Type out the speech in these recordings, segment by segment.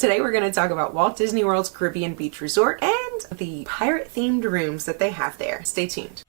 Today we're going to talk about Walt Disney World's Caribbean Beach Resort and the pirate-themed rooms that they have there. Stay tuned.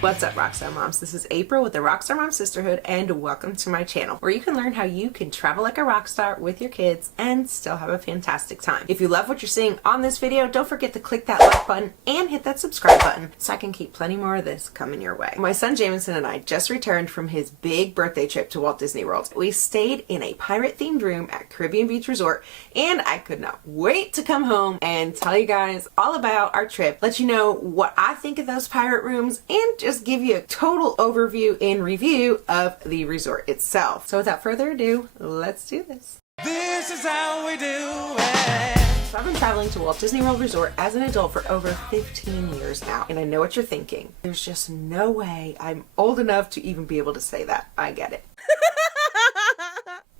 What's up, Rockstar Moms? This is April with the Rockstar Mom Sisterhood, and welcome to my channel, where you can learn how you can travel like a rock star with your kids and still have a fantastic time. If you love what you're seeing on this video, don't forget to click that like button and hit that subscribe button so I can keep plenty more of this coming your way. My son Jameson and I just returned from his big birthday trip to Walt Disney World. We stayed in a pirate-themed room at Caribbean Beach Resort, and I could not wait to come home and tell you guys all about our trip, let you know what I think of those pirate rooms, and just give you a total overview and review of the resort itself. So without further ado, let's do this. This is how we do it. So I've been traveling to Walt Disney World Resort as an adult for over 15 years now, and I know what you're thinking. There's just no way I'm old enough to even be able to say that. I get it.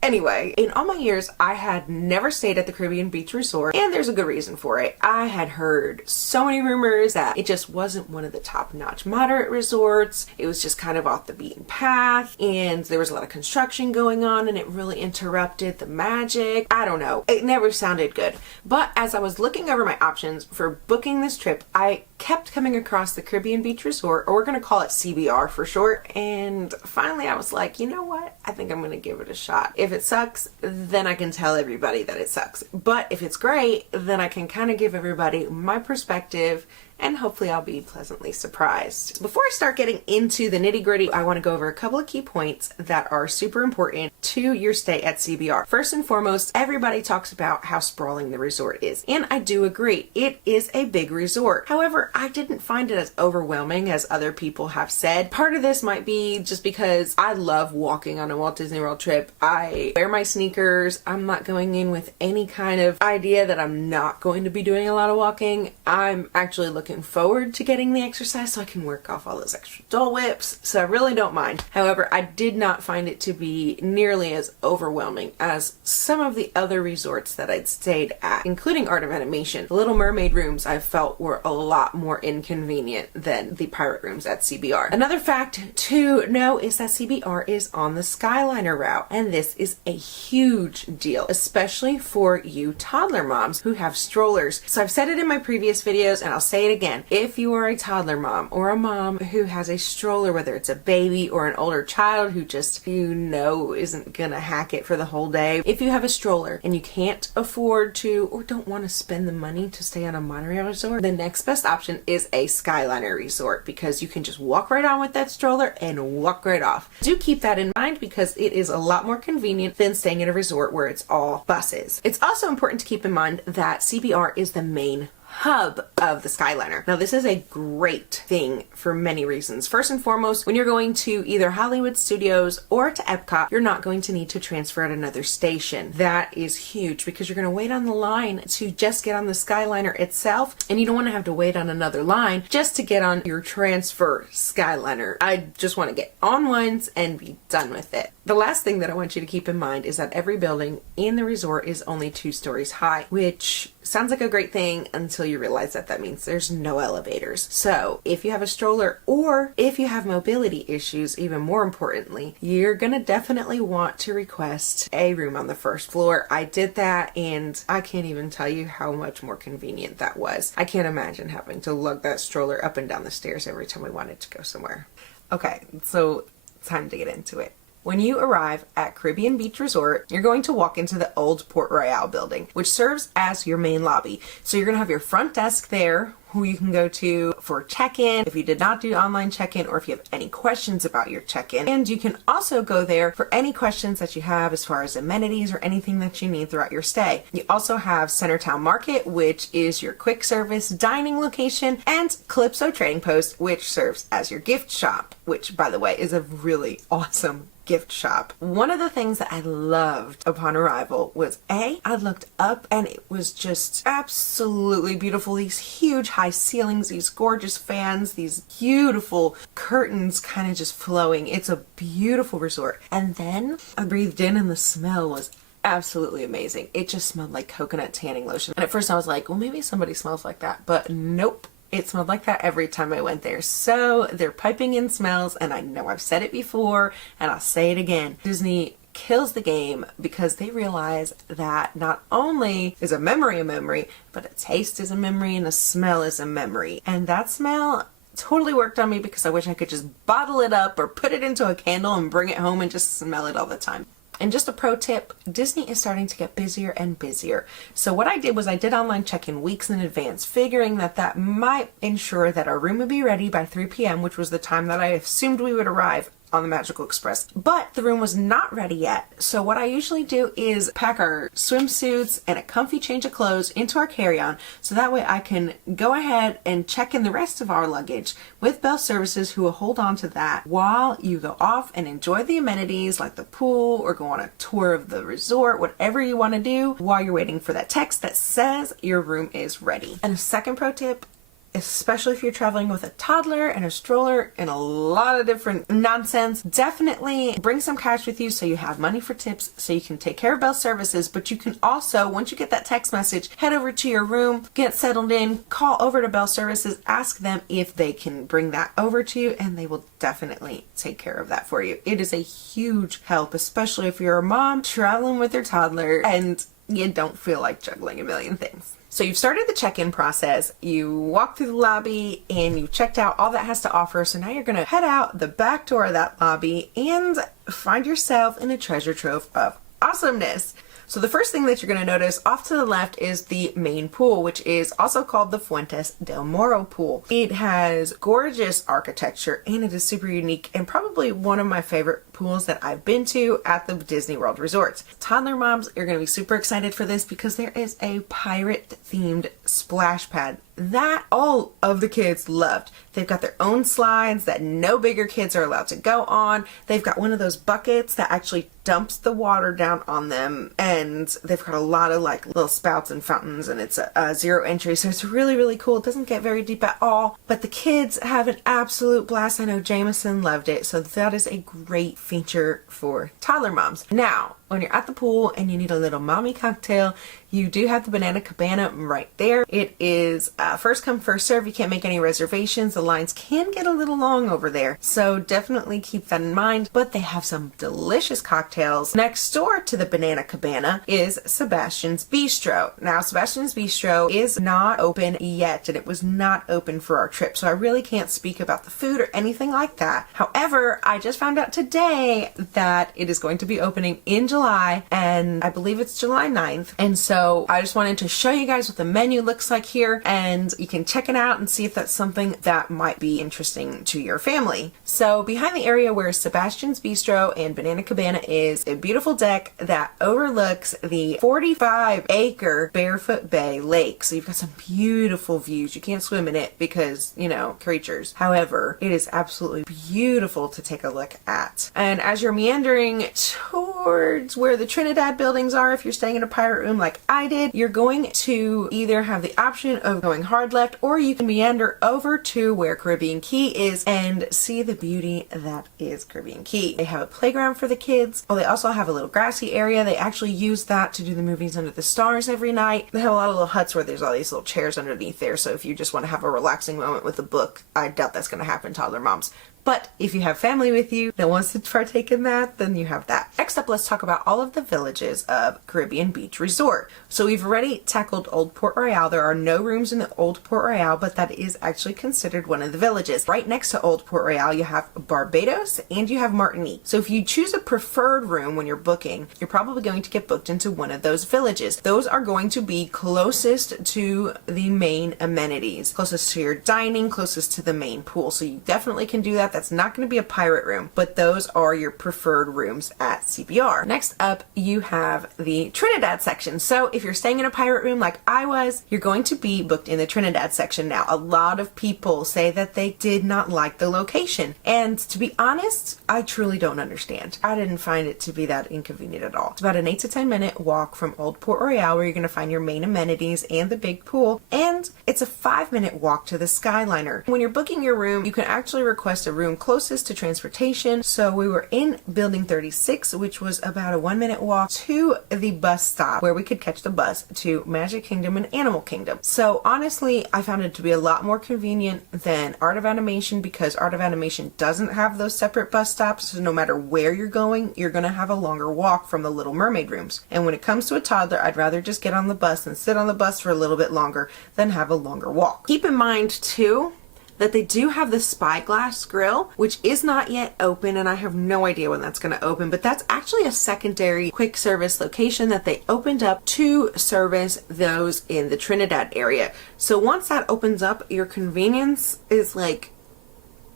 Anyway, in all my years, I had never stayed at the Caribbean Beach Resort, and there's a good reason for it. I had heard so many rumors that it just wasn't one of the top-notch moderate resorts. It was just kind of off the beaten path, and there was a lot of construction going on, and it really interrupted the magic. I don't know. It never sounded good. But as I was looking over my options for booking this trip, I kept coming across the Caribbean Beach Resort, or we're going to call it CBR for short, and finally I was like, you know what? I think I'm going to give it a shot. If it sucks, then I can tell everybody that it sucks. But if it's great, then I can kind of give everybody my perspective, and hopefully I'll be pleasantly surprised. Before I start getting into the nitty-gritty, I want to go over a couple of key points that are super important to your stay at CBR. First and foremost, everybody talks about how sprawling the resort is, and I do agree. It is a big resort. However, I didn't find it as overwhelming as other people have said. Part of this might be just because I love walking on a Walt Disney World trip. I wear my sneakers. I'm not going in with any kind of idea that I'm not going to be doing a lot of walking. I'm actually looking forward to getting the exercise so I can work off all those extra Dole Whips, so I really don't mind. However, I did not find it to be nearly as overwhelming as some of the other resorts that I'd stayed at, including Art of Animation. The Little Mermaid rooms I felt were a lot more inconvenient than the pirate rooms at CBR. Another fact to know is that CBR is on the Skyliner route, and this is a huge deal, especially for you toddler moms who have strollers. So I've said it in my previous videos, and I'll say it again. If you are a toddler mom or a mom who has a stroller, whether it's a baby or an older child who just, isn't gonna hack it for the whole day. If you have a stroller and you can't afford to or don't want to spend the money to stay on a monorail resort, the next best option is a Skyliner resort, because you can just walk right on with that stroller and walk right off. Do keep that in mind, because it is a lot more convenient than staying at a resort where it's all buses. It's also important to keep in mind that CBR is the main hub of the Skyliner. Now, this is a great thing for many reasons. First and foremost, when you're going to either Hollywood Studios or to Epcot, you're not going to need to transfer at another station. That is huge, because you're going to wait on the line to just get on the Skyliner itself, and you don't want to have to wait on another line just to get on your transfer Skyliner. I just want to get on once and be done with it. The last thing that I want you to keep in mind is that every building in the resort is only 2 stories high, which sounds like a great thing until you realize that that means there's no elevators. So if you have a stroller, or if you have mobility issues, even more importantly, you're gonna definitely want to request a room on the first floor. I did that, and I can't even tell you how much more convenient that was. I can't imagine having to lug that stroller up and down the stairs every time we wanted to go somewhere. Okay, so time to get into it. When you arrive at Caribbean Beach Resort, you're going to walk into the old Port Royale building, which serves as your main lobby. So you're going to have your front desk there, who you can go to for check-in if you did not do online check-in, or if you have any questions about your check-in. And you can also go there for any questions that you have as far as amenities or anything that you need throughout your stay. You also have Centertown Market, which is your quick service dining location, and Calypso Trading Post, which serves as your gift shop, which, by the way, is a really awesome gift shop. One of the things that I loved upon arrival was I looked up and it was just absolutely beautiful. These huge high ceilings, these gorgeous fans, these beautiful curtains kind of just flowing. It's a beautiful resort. And then I breathed in and the smell was absolutely amazing. It just smelled like coconut tanning lotion. And at first I was like, well, maybe somebody smells like that, but nope. It smelled like that every time I went there. So they're piping in smells, and I know I've said it before and I'll say it again. Disney kills the game because they realize that not only is a memory, but a taste is a memory and a smell is a memory. And that smell totally worked on me because I wish I could just bottle it up or put it into a candle and bring it home and just smell it all the time. And just a pro tip, Disney is starting to get busier and busier. So what I did was I did online check-in weeks in advance, figuring that that might ensure that our room would be ready by 3 p.m., which was the time that I assumed we would arrive on the Magical Express. But the room was not ready yet. So what I usually do is pack our swimsuits and a comfy change of clothes into our carry-on, so that way I can go ahead and check in the rest of our luggage with Bell Services, who will hold on to that while you go off and enjoy the amenities like the pool or go on a tour of the resort, whatever you want to do while you're waiting for that text that says your room is ready. And a second pro tip, especially if you're traveling with a toddler and a stroller and a lot of different nonsense, definitely bring some cash with you so you have money for tips so you can take care of Bell Services. But you can also, once you get that text message, head over to your room, get settled in, call over to Bell Services, ask them if they can bring that over to you, and they will definitely take care of that for you. It is a huge help, especially if you're a mom traveling with your toddler and you don't feel like juggling a million things. So you've started the check-in process, you walked through the lobby, and you checked out all that has to offer. So now you're going to head out the back door of that lobby and find yourself in a treasure trove of awesomeness. So the first thing that you're going to notice off to the left is the main pool, which is also called the Fuentes del Moro pool. It has gorgeous architecture and it is super unique and probably one of my favorite pools that I've been to at the Disney World resorts. Toddler moms are going to be super excited for this because there is a pirate themed splash pad that all of the kids loved. They've got their own slides that no bigger kids are allowed to go on. They've got one of those buckets that actually dumps the water down on them, and they've got a lot of like little spouts and fountains, and it's a zero entry, so it's really, really cool. It doesn't get very deep at all, but the kids have an absolute blast. I know Jameson loved it, so that is a great feature for toddler moms. Now, when you're at the pool and you need a little mommy cocktail, you do have the Banana Cabana right there. It is first come, first serve. You can't make any reservations. The lines can get a little long over there, so definitely keep that in mind. But they have some delicious cocktails. Next door to the Banana Cabana is Sebastian's Bistro. Now, Sebastian's Bistro is not open yet, and it was not open for our trip, so I really can't speak about the food or anything like that. However, I just found out today that it is going to be opening in July, and I believe it's July 9th. And so I just wanted to show you guys what the menu looks like here, and you can check it out and see if that's something that might be interesting to your family. So behind the area where Sebastian's Bistro and Banana Cabana is a beautiful deck that overlooks the 45-acre Barefoot Bay Lake. So you've got some beautiful views. You can't swim in it because, you know, creatures. However, it is absolutely beautiful to take a look at. And as you're meandering towards where the Trinidad buildings are, if you're staying in a pirate room like I did, you're going to either have the option of going hard left, or you can meander over to where Caribbean Key is and see the beauty that is Caribbean Key. They have a playground for the kids. Well, they also have a little grassy area. They actually use that to do the movies under the stars every night. They have a lot of little huts where there's all these little chairs underneath there, so if you just want to have a relaxing moment with a book, I doubt that's going to happen, toddler moms. But if you have family with you that wants to partake in that, then you have that. Next up, let's talk about all of the villages of Caribbean Beach Resort. So we've already tackled Old Port Royale. There are no rooms in the Old Port Royale, but that is actually considered one of the villages. Right next to Old Port Royale, you have Barbados and you have Martinique. So if you choose a preferred room when you're booking, you're probably going to get booked into one of those villages. Those are going to be closest to the main amenities, closest to your dining, closest to the main pool. So you definitely can do that. That's not going to be a pirate room, but those are your preferred rooms at CBR. Next up, you have the Trinidad section. So if you're staying in a pirate room like I was, you're going to be booked in the Trinidad section. Now, a lot of people say that they did not like the location. And to be honest, I truly don't understand. I didn't find it to be that inconvenient at all. It's about an 8 to 10 minute walk from Old Port Royale, where you're going to find your main amenities and the big pool. And it's a 5-minute walk to the Skyliner. When you're booking your room, you can actually request a room room closest to transportation. So we were in building 36, which was about a 1-minute walk to the bus stop where we could catch the bus to Magic Kingdom and Animal Kingdom. So honestly, I found it to be a lot more convenient than Art of Animation, because Art of Animation doesn't have those separate bus stops. So no matter where you're going, you're going to have a longer walk from the Little Mermaid rooms. And when it comes to a toddler, I'd rather just get on the bus and sit on the bus for a little bit longer than have a longer walk. Keep in mind too that they do have the Spyglass Grill, which is not yet open, and I have no idea when that's going to open, but that's actually a secondary quick service location that they opened up to service those in the Trinidad area. So once that opens up, your convenience is like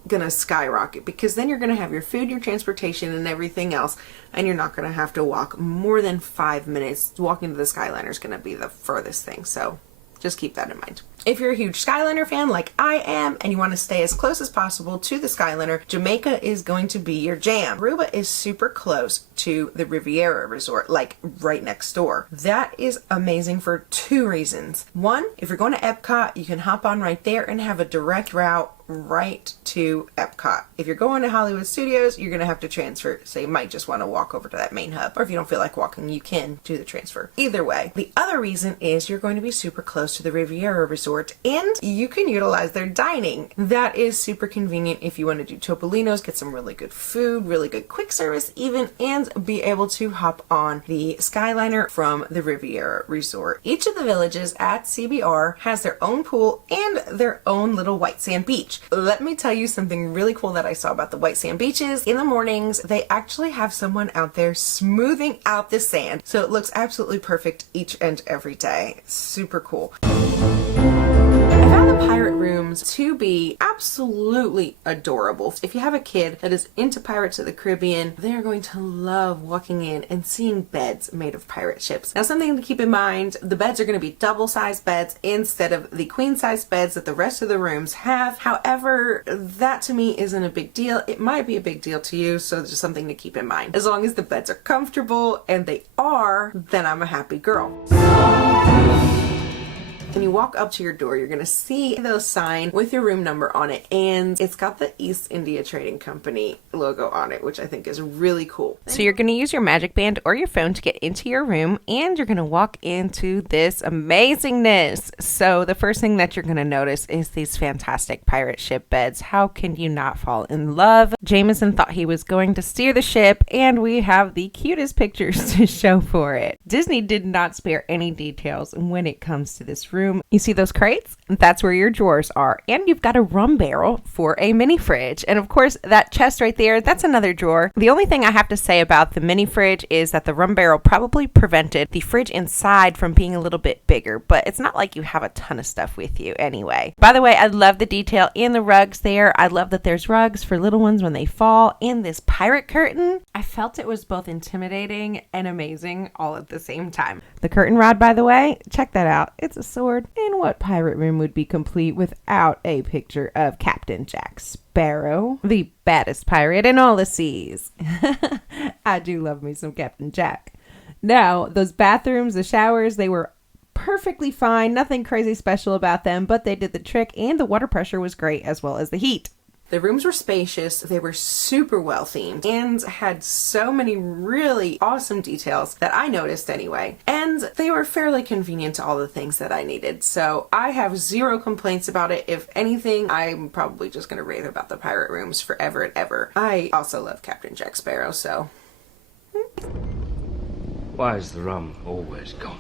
gonna skyrocket, because then you're gonna have your food, your transportation, and everything else, and you're not gonna have to walk more than 5 minutes. Walking to the Skyliner is gonna be the furthest thing, so just keep that in mind. If you're a huge Skyliner fan like I am and you want to stay as close as possible to the Skyliner, Jamaica is going to be your jam. Aruba is super close to the Riviera Resort, like right next door. That is amazing for 2 reasons. One, if you're going to Epcot, you can hop on right there and have a direct route right to Epcot. If you're going to Hollywood Studios, you're going to have to transfer, so you might just want to walk over to that main hub, or if you don't feel like walking, you can do the transfer. Either way. The other reason is you're going to be super close to the Riviera Resort, and you can utilize their dining. That is super convenient if you want to do Topolino's, get some really good food, really good quick service even, and be able to hop on the Skyliner from the Riviera Resort. Each of the villages at CBR has their own pool and their own little white sand beach. Let me tell you something really cool that I saw about the white sand beaches. In the mornings, they actually have someone out there smoothing out the sand, so it looks absolutely perfect each and every day. Super cool. Pirate rooms to be absolutely adorable. If you have a kid that is into Pirates of the Caribbean, they are going to love walking in and seeing beds made of pirate ships. Now, something to keep in mind, the beds are going to be double-sized beds instead of the queen-size beds that the rest of the rooms have. However, that to me isn't a big deal. It might be a big deal to you, so just something to keep in mind. As long as the beds are comfortable, and they are, then I'm a happy girl. When you walk up to your door, you're going to see the sign with your room number on it, and it's got the East India Trading Company logo on it, which I think is really cool. So you're going to use your Magic Band or your phone to get into your room, and you're going to walk into this amazingness. So the first thing that you're going to notice is these fantastic pirate ship beds. How can you not fall in love? Jameson thought he was going to steer the ship, and we have the cutest pictures to show for it. Disney did not spare any details when it comes to this room. You see those crates? That's where your drawers are. And you've got a rum barrel for a mini fridge. And of course, that chest right there, that's another drawer. The only thing I have to say about the mini fridge is that the rum barrel probably prevented the fridge inside from being a little bit bigger, but it's not like you have a ton of stuff with you anyway. By the way, I love the detail in the rugs there. I love that there's rugs for little ones when they fall. And this pirate curtain, I felt it was both intimidating and amazing all at the same time. The curtain rod, by the way, check that out. It's a sword. And what pirate room would be complete without a picture of Captain Jack Sparrow, the baddest pirate in all the seas? I do love me some Captain Jack. Now, those bathrooms, the showers, they were perfectly fine. Nothing crazy special about them, but they did the trick, and the water pressure was great as well as the heat. The rooms were spacious, they were super well themed, and had so many really awesome details that I noticed anyway. And they were fairly convenient to all the things that I needed. So I have zero complaints about it. If anything, I'm probably just going to rave about the pirate rooms forever and ever. I also love Captain Jack Sparrow, so. Why is the rum always gone?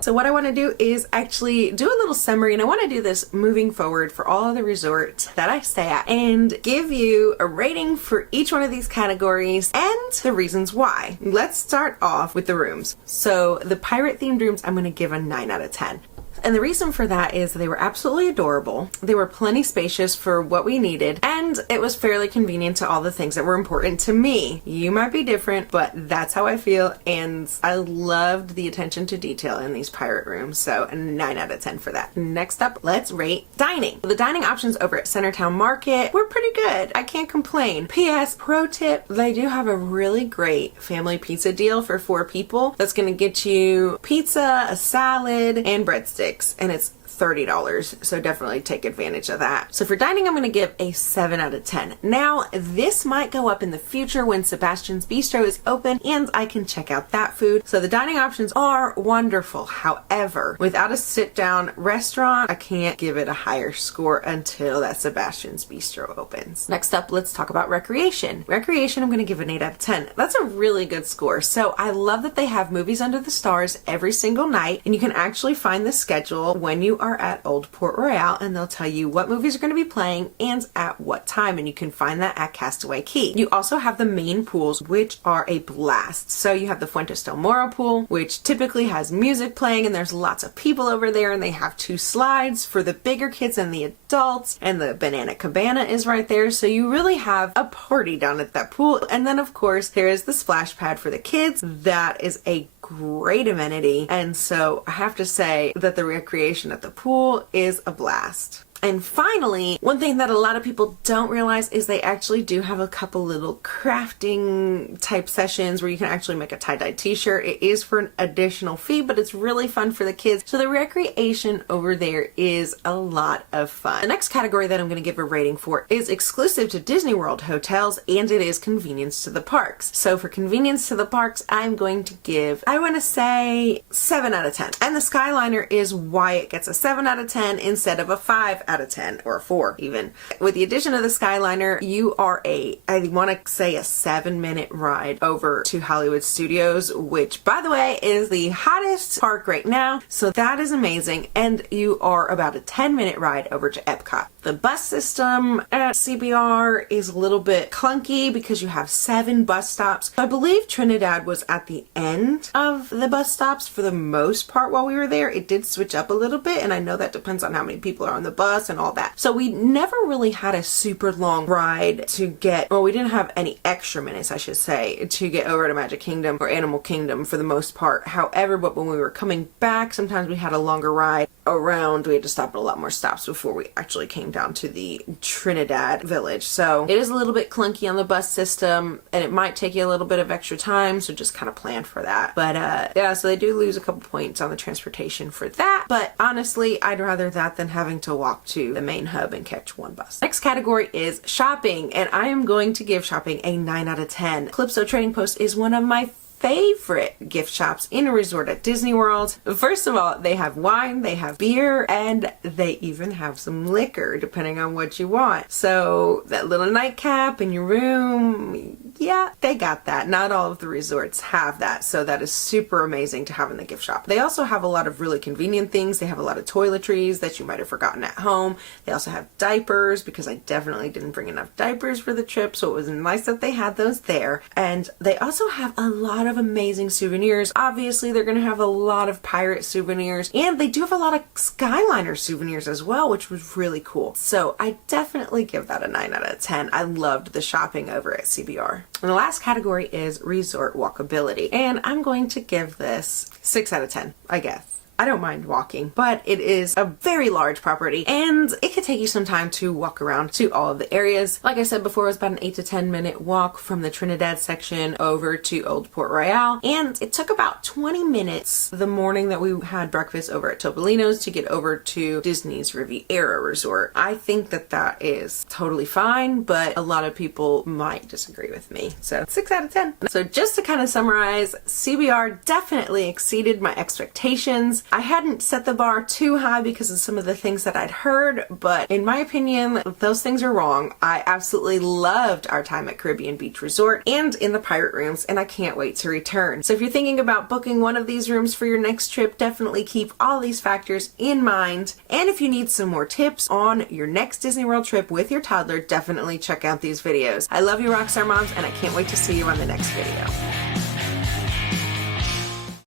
So what I want to do is actually do a little summary, and I want to do this moving forward for all of the resorts that I stay at and give you a rating for each one of these categories and the reasons why. Let's start off with the rooms. So the pirate themed rooms, I'm going to give a 9 out of 10. And the reason for that is they were absolutely adorable. They were plenty spacious for what we needed, and it was fairly convenient to all the things that were important to me. You might be different, but that's how I feel, and I loved the attention to detail in these pirate rooms, so a 9 out of 10 for that. Next up, let's rate dining. The dining options over at Centertown Market were pretty good. I can't complain. P.S. Pro tip, they do have a really great family pizza deal for 4 people that's going to get you pizza, a salad, and breadsticks. And it's $30. So definitely take advantage of that. So for dining, I'm going to give a 7 out of 10. Now, this might go up in the future when Sebastian's Bistro is open and I can check out that food. So the dining options are wonderful. However, without a sit-down restaurant, I can't give it a higher score until that Sebastian's Bistro opens. Next up, let's talk about recreation. Recreation, I'm going to give an 8 out of 10. That's a really good score. So I love that they have movies under the stars every single night, and you can actually find the schedule when you are at Old Port Royale, and they'll tell you what movies are going to be playing and at what time, and you can find that at Castaway Cay. You also have the main pools, which are a blast. So you have the Fuentes del Moro pool, which typically has music playing, and there's lots of people over there, and they have 2 slides for the bigger kids and the adults, and the Banana Cabana is right there. So you really have a party down at that pool. And then of course there is the splash pad for the kids. That is a great amenity, and so I have to say that the recreation at the pool is a blast. And finally, one thing that a lot of people don't realize is they actually do have a couple little crafting type sessions where you can actually make a tie-dye t-shirt. It is for an additional fee, but it's really fun for the kids. So the recreation over there is a lot of fun. The next category that I'm going to give a rating for is exclusive to Disney World hotels, and it is convenience to the parks. So for convenience to the parks, I'm going to give, I want to say 7 out of 10. And the Skyliner is why it gets a 7 out of 10 instead of a 5 out of 10 or a 4 even. With the addition of the Skyliner, you are I want to say a 7-minute ride over to Hollywood Studios, which by the way is the hottest park right now. So that is amazing. And you are about a 10-minute ride over to Epcot. The bus system at CBR is a little bit clunky because you have 7 bus stops. I believe Trinidad was at the end of the bus stops for the most part while we were there. It did switch up a little bit, and I know that depends on how many people are on the bus and all that. So we never really had a super long ride to get, well, we didn't have any extra minutes, I should say, to get over to Magic Kingdom or Animal Kingdom for the most part. However, but when we were coming back, sometimes we had a longer ride around. We had to stop at a lot more stops before we actually came down to the Trinidad village. So it is a little bit clunky on the bus system, and it might take you a little bit of extra time, so just kind of plan for that. But yeah, so they do lose a couple points on the transportation for that, but honestly, I'd rather that than having to walk to the main hub and catch 1 bus. Next category is shopping, and I am going to give shopping a 9 out of 10. Calypso Trading Post is one of my favorite gift shops in a resort at Disney World. First of all, they have wine, they have beer, and they even have some liquor depending on what you want. So that little nightcap in your room, yeah, they got that. Not all of the resorts have that, so that is super amazing to have in the gift shop. They also have a lot of really convenient things. They have a lot of toiletries that you might have forgotten at home. They also have diapers, because I definitely didn't bring enough diapers for the trip, so it was nice that they had those there. And they also have a lot of amazing souvenirs. Obviously, they're going to have a lot of pirate souvenirs, and they do have a lot of Skyliner souvenirs as well, which was really cool. So I definitely give that a 9 out of 10. I loved the shopping over at CBR. And the last category is resort walkability, and I'm going to give this 6 out of 10, I guess. I don't mind walking, but it is a very large property and it could take you some time to walk around to all of the areas. Like I said before, it was about an 8 to 10 minute walk from the Trinidad section over to Old Port Royale, and it took about 20 minutes the morning that we had breakfast over at Topolino's to get over to Disney's Riviera Resort. I think that that is totally fine, but a lot of people might disagree with me. So 6 out of 10. So just to kind of summarize, CBR definitely exceeded my expectations. I hadn't set the bar too high because of some of the things that I'd heard, but in my opinion, those things are wrong. I absolutely loved our time at Caribbean Beach Resort and in the pirate rooms, and I can't wait to return. So if you're thinking about booking one of these rooms for your next trip, definitely keep all these factors in mind. And if you need some more tips on your next Disney World trip with your toddler, definitely check out these videos. I love you, Rockstar Moms, and I can't wait to see you on the next video.